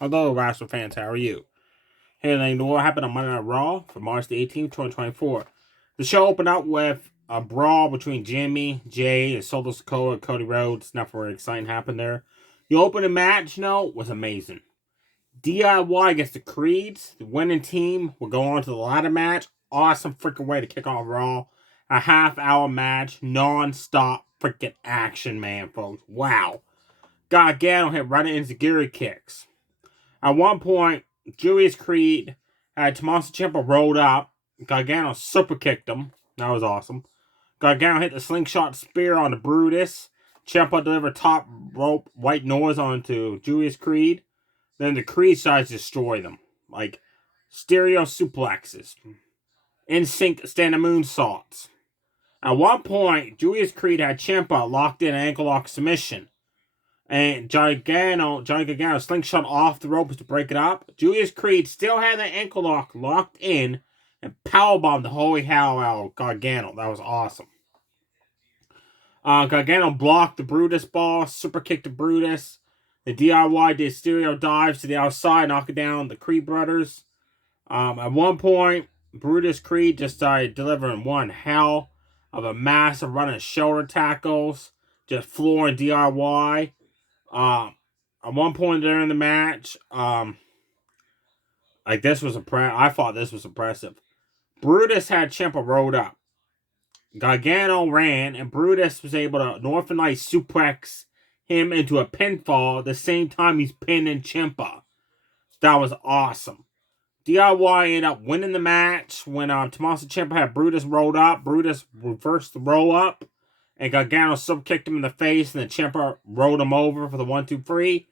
Hello, wrestling fans. How are you? Hey, and what happened on Monday Night Raw for March the 18th, 2024. The show opened up with a brawl between Jimmy, Jay, and Solo Sikoa and Cody Rhodes. Nothing very exciting happened there. The opening match, was amazing. DIY against the Creeds. The winning team will go on to the ladder match. Awesome freaking way to kick off Raw. A half-hour match, non-stop freaking action, man, folks. Wow. Gargano hit running enziguri kicks. At one point, Julius Creed had Tommaso Ciampa rolled up. Gargano super kicked him. That was awesome. Gargano hit the slingshot spear on the Brutus. Ciampa delivered top rope white noise onto Julius Creed. Then the Creed sides destroy them. Like stereo suplexes. In sync stand moonsaults. At one point, Julius Creed had Ciampa locked in an ankle lock submission. And Johnny Gargano slingshot off the ropes to break it up. Julius Creed still had the ankle lock locked in and powerbombed the holy hell out of Gargano. That was awesome. Gargano blocked the Brutus ball, super kicked the Brutus. The DIY did stereo dives to the outside, knocking down the Creed brothers. At one point, Brutus Creed just started delivering one hell of a massive run of shoulder tackles, just flooring DIY. At one point during the match, like this was I thought this was impressive. Brutus had Ciampa rolled up. Gargano ran, and Brutus was able to Northern Light suplex him into a pinfall at the same time he's pinning Ciampa. That was awesome. DIY ended up winning the match when Tommaso Ciampa had Brutus rolled up. Brutus reversed the roll up, and Gargano kicked him in the face, and then Ciampa rolled him over for the 1-2-3.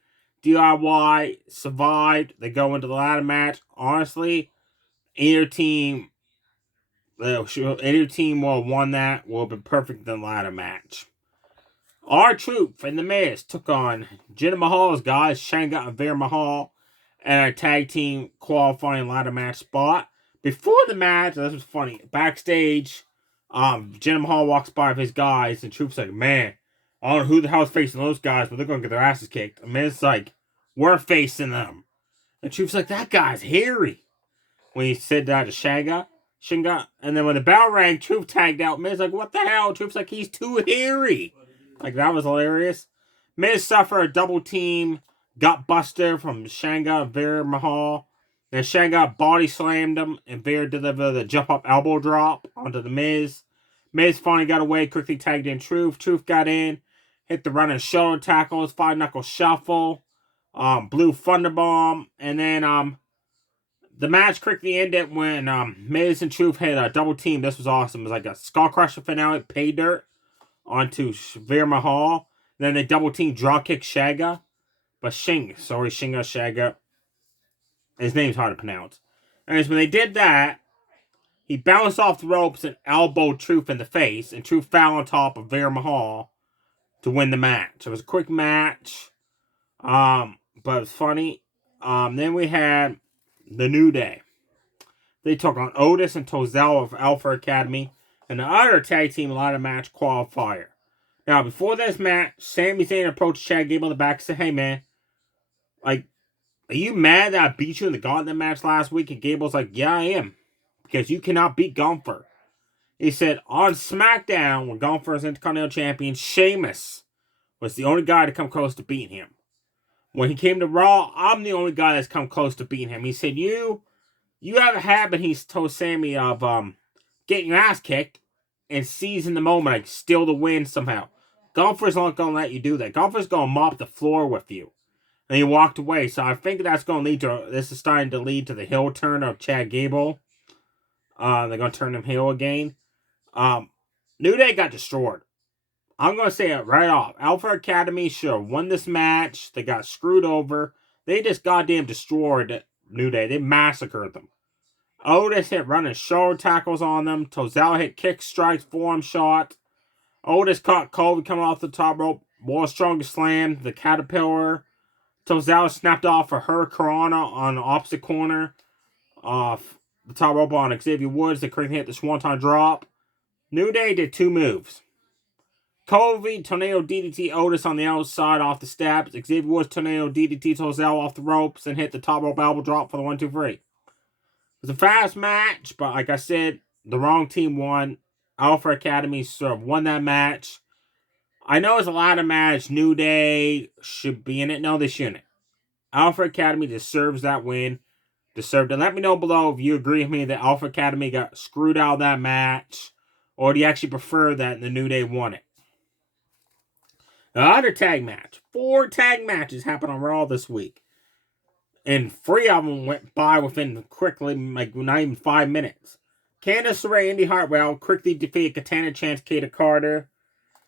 DIY survived. They go into the ladder match. Honestly, either team would have won that. Would have been perfect in the ladder match. R-Truth and The Miz took on Jinder Mahal's guys, Shango and Veer Mahal, and a tag team qualifying ladder match spot. Before the match, this was funny. Backstage, Jinder Mahal walks by with his guys, and Truth's like, man, I don't know who the hell's facing those guys, but they're going to get their asses kicked. And Miz like, we're facing them. And Truth's like, that guy's hairy. When he said that to Shinga. And then when the bell rang, Truth tagged out. Miz like, what the hell? Truth's like, he's too hairy. Like, that was hilarious. Miz suffered a double team gut buster from Shango and Veer Mahal. Then Shango body slammed him, and Veer delivered the jump up elbow drop onto the Miz. Miz finally got away, quickly tagged in Truth. Truth got in, hit the running shoulder tackles, 5-knuckle shuffle, blue thunderbomb, and then the match quickly ended when Miz and Truth had a double team. This was awesome. It was like a skull crusher finale, pay dirt onto Veer Mahal. Then they double team dropkick Shaga. But Shinga Shaga. His name's hard to pronounce. Anyways, when they did that, he bounced off the ropes and elbowed Truth in the face, and Truth fell on top of Veer Mahal to win the match. It was a quick match, but it was funny. Then we had the New Day. They took on Otis and Tozawa of Alpha Academy, and the other tag team ladder match qualifier. Now, before this match, Sami Zayn approached Chad Gable in the back and said, hey, man, like, are you mad that I beat you in the Gauntlet match last week? And Gable's like, yeah, I am. Because you cannot beat Gunther. He said, on SmackDown, when Gunther was Intercontinental Champion, Sheamus was the only guy to come close to beating him. When he came to Raw, I'm the only guy that's come close to beating him. He said, you have a habit, he told Sammy, of getting your ass kicked and seizing the moment, like steal the win somehow. Gunther's not going to let you do that. Gunther's going to mop the floor with you. And he walked away. So I think that's going to lead to, this is starting to lead to the heel turn of Chad Gable. They're going to turn him heel again. New Day got destroyed. I'm going to say it right off. Alpha Academy should have won this match. They got screwed over. They just goddamn destroyed New Day. They massacred them. Otis hit running shoulder tackles on them. Tozawa hit kick strikes, forearm shot. Otis caught Kobe coming off the top rope. World's Strongest Slam, the Caterpillar. Tozawa snapped off a Hurricanrana on the opposite corner off the top rope on Xavier Woods. They couldn't hit the Swanton drop. New Day did two moves. Jacoby, Tornado DDT Otis on the outside off the steps. Xavier Woods, Tornado DDT Tozel off the ropes and hit the top rope elbow drop for the 1-2-3. It was a fast match, but like I said, the wrong team won. Alpha Academy sort of won that match. I know it's a ladder match. New Day should be in it. No, they shouldn't. Alpha Academy deserves that win. Deserved it. Let me know below if you agree with me that Alpha Academy got screwed out of that match, or do you actually prefer that the New Day won it? The other tag match. 4 tag matches happened on Raw this week. And 3 of them went by within quickly, like not even 5 minutes. Candice LeRae, Indy Hartwell quickly defeated Katana Chance, Kata Carter.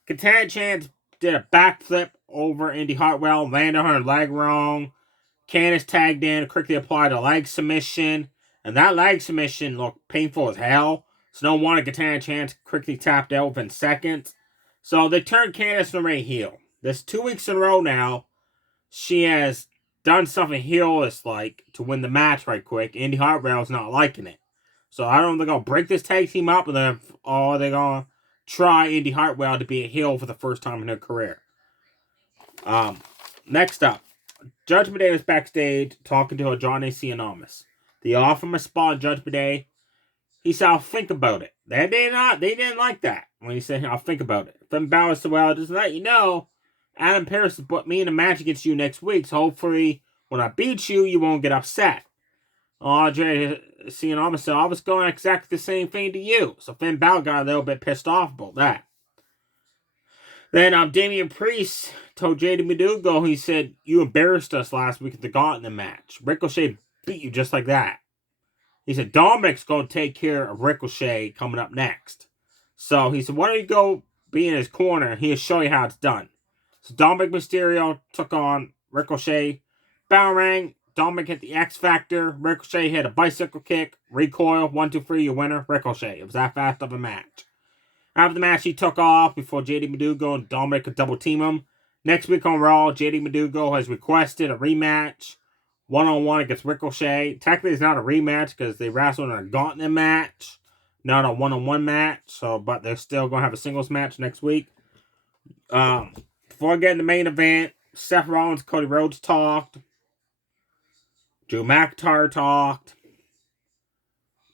Katana Chance did a backflip over Indy Hartwell, landed on her leg wrong. Candice tagged in, quickly applied a leg submission. And that leg submission looked painful as hell. So no wonder Katana Chance quickly tapped out within seconds. So they turned Candice LeRae heel. This 2 weeks in a row now. She has done something heelish like to win the match right quick. Indy Hartwell's not liking it. So I don't know if they're going to break this tag team up, and then or they're going to try Indy Hartwell to be a heel for the first time in her career. Next up, Judgment Day was backstage talking to Johnny Cianomis. They offered him a spot on Judgment Day. He said, "I'll think about it." They didn't like that when he said, "I'll think about it." Finn Balor said, "Well, just to let you know, Adam Pearce has put me in a match against you next week, so hopefully when I beat you, you won't get upset." Andre Cianomis said, "I was going exactly the same thing to you." So Finn Balor got a little bit pissed off about that. Then Damian Priest told JD Madugo, he said, "You embarrassed us last week at the Gauntlet match. Ricochet beat you just like that." He said, "Dominic's going to take care of Ricochet coming up next." So he said, "Why don't you go be in his corner and he'll show you how it's done." So Dominic Mysterio took on Ricochet. Bell rang. Dominic hit the X Factor. Ricochet hit a bicycle kick. Recoil. 1-2-3, your winner. Ricochet. It was that fast of a match. After the match, he took off before JD Madugo and Dominic could double team him. Next week on Raw, JD Madugo has requested a rematch. 1-on-1 against Ricochet. Technically, it's not a rematch because they wrestled in a Gauntlet match. Not a 1-on-1 match. But they're still going to have a singles match next week. Before getting the main event, Seth Rollins, Cody Rhodes talked. Drew McIntyre talked.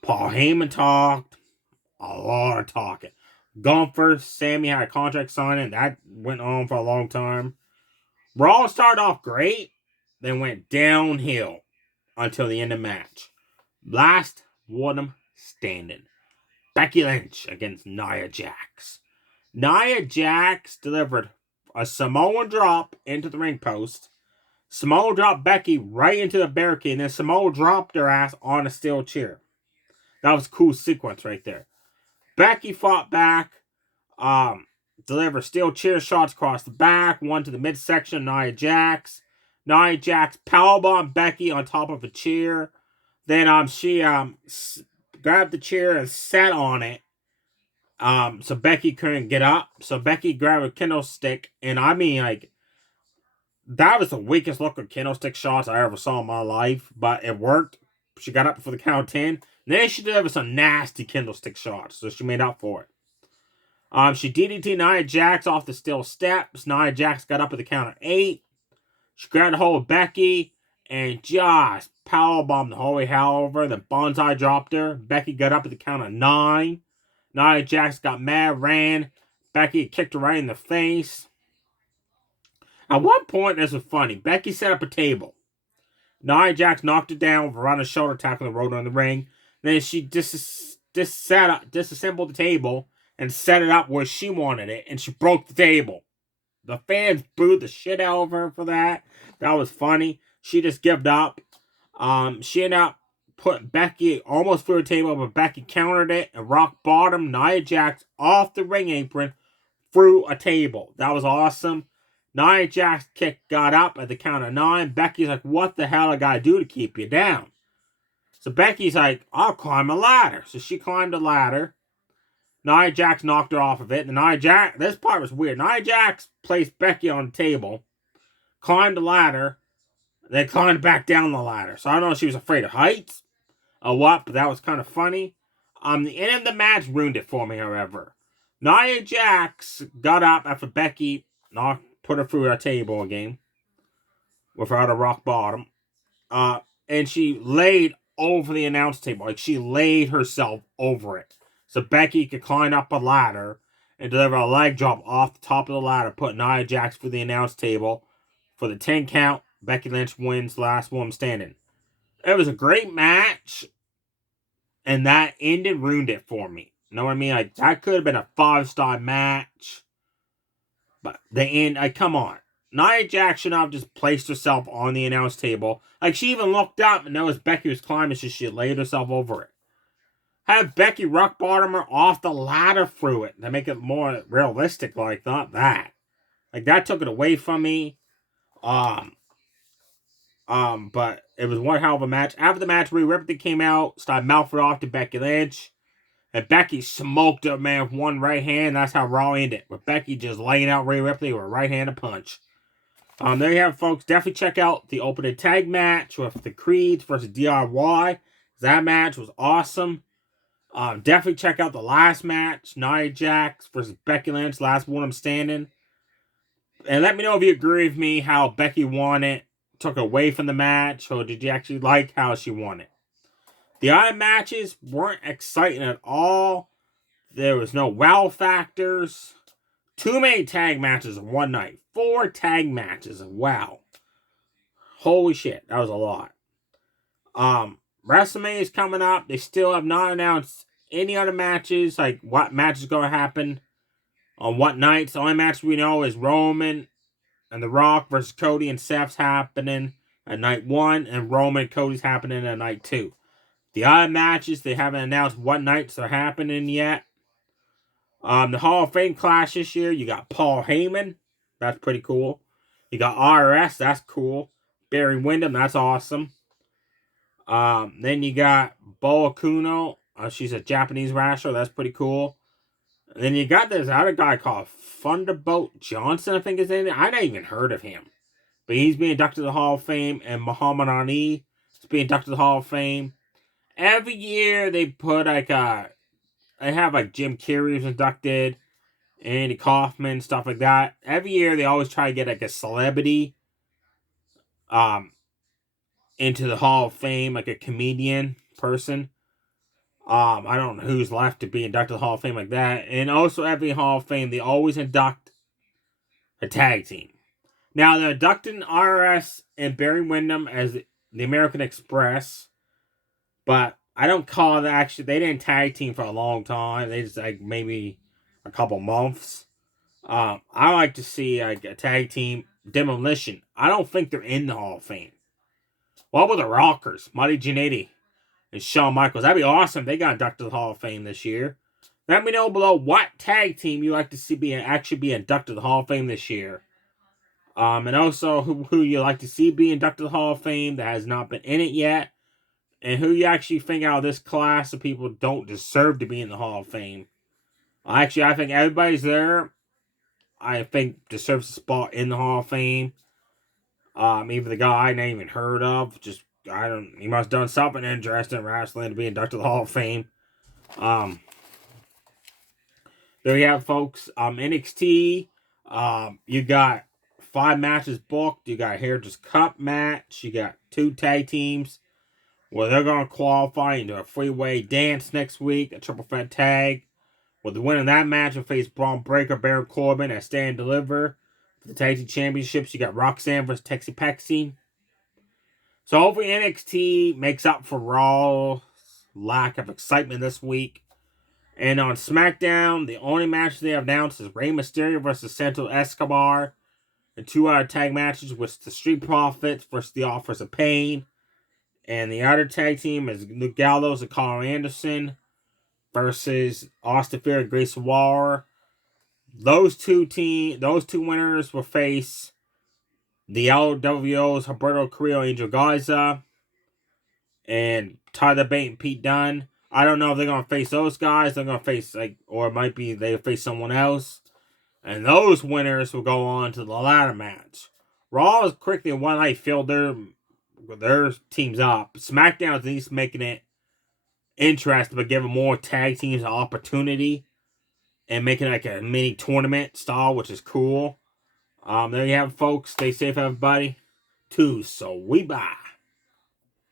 Paul Heyman talked. A lot of talking. Gunther, Sammy had a contract signing. That went on for a long time. Raw started off great, then went downhill until the end of the match. Last one standing. Becky Lynch against Nia Jax. Nia Jax delivered a Samoan drop into the ring post. Samoa dropped Becky right into the barricade, and then Samoa dropped her ass on a steel chair. That was a cool sequence right there. Becky fought back, delivered steel chair shots across the back, one to the midsection of Nia Jax. Nia Jax powerbombed Becky on top of a chair. Then she grabbed the chair and sat on it. So Becky couldn't get up. So Becky grabbed a kendo stick, and I mean, like, that was the weakest looking kendo stick shots I ever saw in my life, but it worked. She got up before the count of 10. And then she delivered some nasty kendo stick shots, so she made up for it. She DDT'd Nia Jax off the steel steps. Nia Jax got up at the count of 8. She grabbed a hold of Becky and just powerbombed the holy hell over. Then Bonsai dropped her. Becky got up at the count of 9. Nia Jax got mad, ran. Becky kicked her right in the face. At one point, this was funny. Becky set up a table. Nia Jax knocked it down with a running shoulder tackle and rolled her in the ring. Then she disassembled the table and set it up where she wanted it, and she broke the table. The fans booed the shit out of her for that. That was funny. She just gave up. She ended up putting Becky almost through the table, but Becky countered it and rock bottom Nia Jax off the ring apron through a table. That was awesome. Nia Jax got up at the count of 9. Becky's like, "What the hell I gotta do to keep you down?" So Becky's like, "I'll climb a ladder." So she climbed a ladder. Nia Jax knocked her off of it. And this part was weird. Nia Jax placed Becky on the table, climbed the ladder, then climbed back down the ladder. So I don't know if she was afraid of heights or what, but that was kind of funny. The end of the match ruined it for me, however. Nia Jax got up after Becky put her through a table again without a rock bottom. And she laid over the announce table. Like, she laid herself over it. So Becky could climb up a ladder and deliver a leg drop off the top of the ladder, put Nia Jax through the announce table. For the 10 count, Becky Lynch wins, last woman standing. It was a great match, and that ended ruined it for me. You know what I mean? Like, that could have been a 5-star match. But the end, come on. Nia Jax should not have just placed herself on the announce table. Like, she even looked up and noticed Becky was climbing, so she laid herself over it. Have Becky rock bottom her off the ladder through it to make it more realistic, like, not that. Like, that took it away from me. But it was one hell of a match. After the match, Rhea Ripley came out, started mouthing off to Becky Lynch. And Becky smoked her, man, with one right hand. That's how Raw ended. With Becky just laying out Rhea Ripley with a right-handed punch. There you have it, folks. Definitely check out the opening tag match with the Creeds versus DIY. That match was awesome. Definitely check out the last match, Nia Jax versus Becky Lynch, last woman standing. And let me know if you agree with me how Becky won it, took away from the match, or did you actually like how she won it? The other matches weren't exciting at all. There was no wow factors. Too many tag matches in one night. 4 tag matches. Wow. Holy shit. That was a lot. WrestleMania is coming up. They still have not announced any other matches. Like what match is going to happen on what nights. The only match we know is Roman and The Rock versus Cody and Seth's happening at night 1. And Roman and Cody's happening at night 2. The other matches, they haven't announced what nights are happening yet. The Hall of Fame clash this year, you got Paul Heyman. That's pretty cool. You got RS. That's cool. Barry Windham. That's awesome. Then you got Boa Kuno. She's a Japanese wrestler. That's pretty cool. And then you got this other guy called Thunderbolt Johnson, I think his name is. I not even heard of him. But he's being inducted to the Hall of Fame. And Muhammad Ali is being inducted to the Hall of Fame. Every year they put like they have like Jim Carrey was inducted, Andy Kaufman, stuff like that. Every year they always try to get like a celebrity into the Hall of Fame, like a comedian person. I don't know who's left to be inducted to the Hall of Fame like that. And also every Hall of Fame, they always induct a tag team. Now they're inducting RS and Barry Windham as the American Express, but I don't call that actually. They didn't tag team for a long time. They just like maybe a couple months. I like to see like a tag team. Demolition. I don't think they're in the Hall of Fame. What about the Rockers? Marty Jannetty and Shawn Michaels. That'd be awesome. They got inducted to the Hall of Fame this year. Let me know below what tag team you like to see actually be inducted to the Hall of Fame this year. And also who you like to see be inducted to the Hall of Fame that has not been in it yet. And who you actually think out of this class of people don't deserve to be in the Hall of Fame. Actually, I think everybody's there. I think deserves a spot in the Hall of Fame. Even the guy I never even heard of. He must have done something interesting in wrestling to be inducted to the Hall of Fame. There you have it, folks. NXT. You got 5 matches booked. You got a Heritage Cup match. You got 2 tag teams. Well, they're going to qualify into a freeway dance next week, a triple threat tag. With the winner of that match will face Braun Breaker, Baron Corbin, and Stand and Deliver. For the tag team championships, you got Roxanne versus Texie Pexy. So hopefully NXT makes up for Raw's lack of excitement this week. And on SmackDown, the only match they have announced is Rey Mysterio versus Santos Escobar. And 2 other tag matches with the Street Profits versus the Authors of Pain. And the other tag team is Luke Gallows and Carl Anderson versus Austin Theory and Grayson Waller. Those two winners will face the LWO's Humberto Carrillo, Angel Garza, and Tyler Bate and Pete Dunne. I don't know if they're going to face those guys. They're going to face, or it might be they face someone else. And those winners will go on to the ladder match. Raw is quickly one night filled their teams up. SmackDown is at least making it interesting, but giving more tag teams an opportunity. and make it like a mini tournament style, which is cool. There you have it, folks. Stay safe, everybody. So we bye.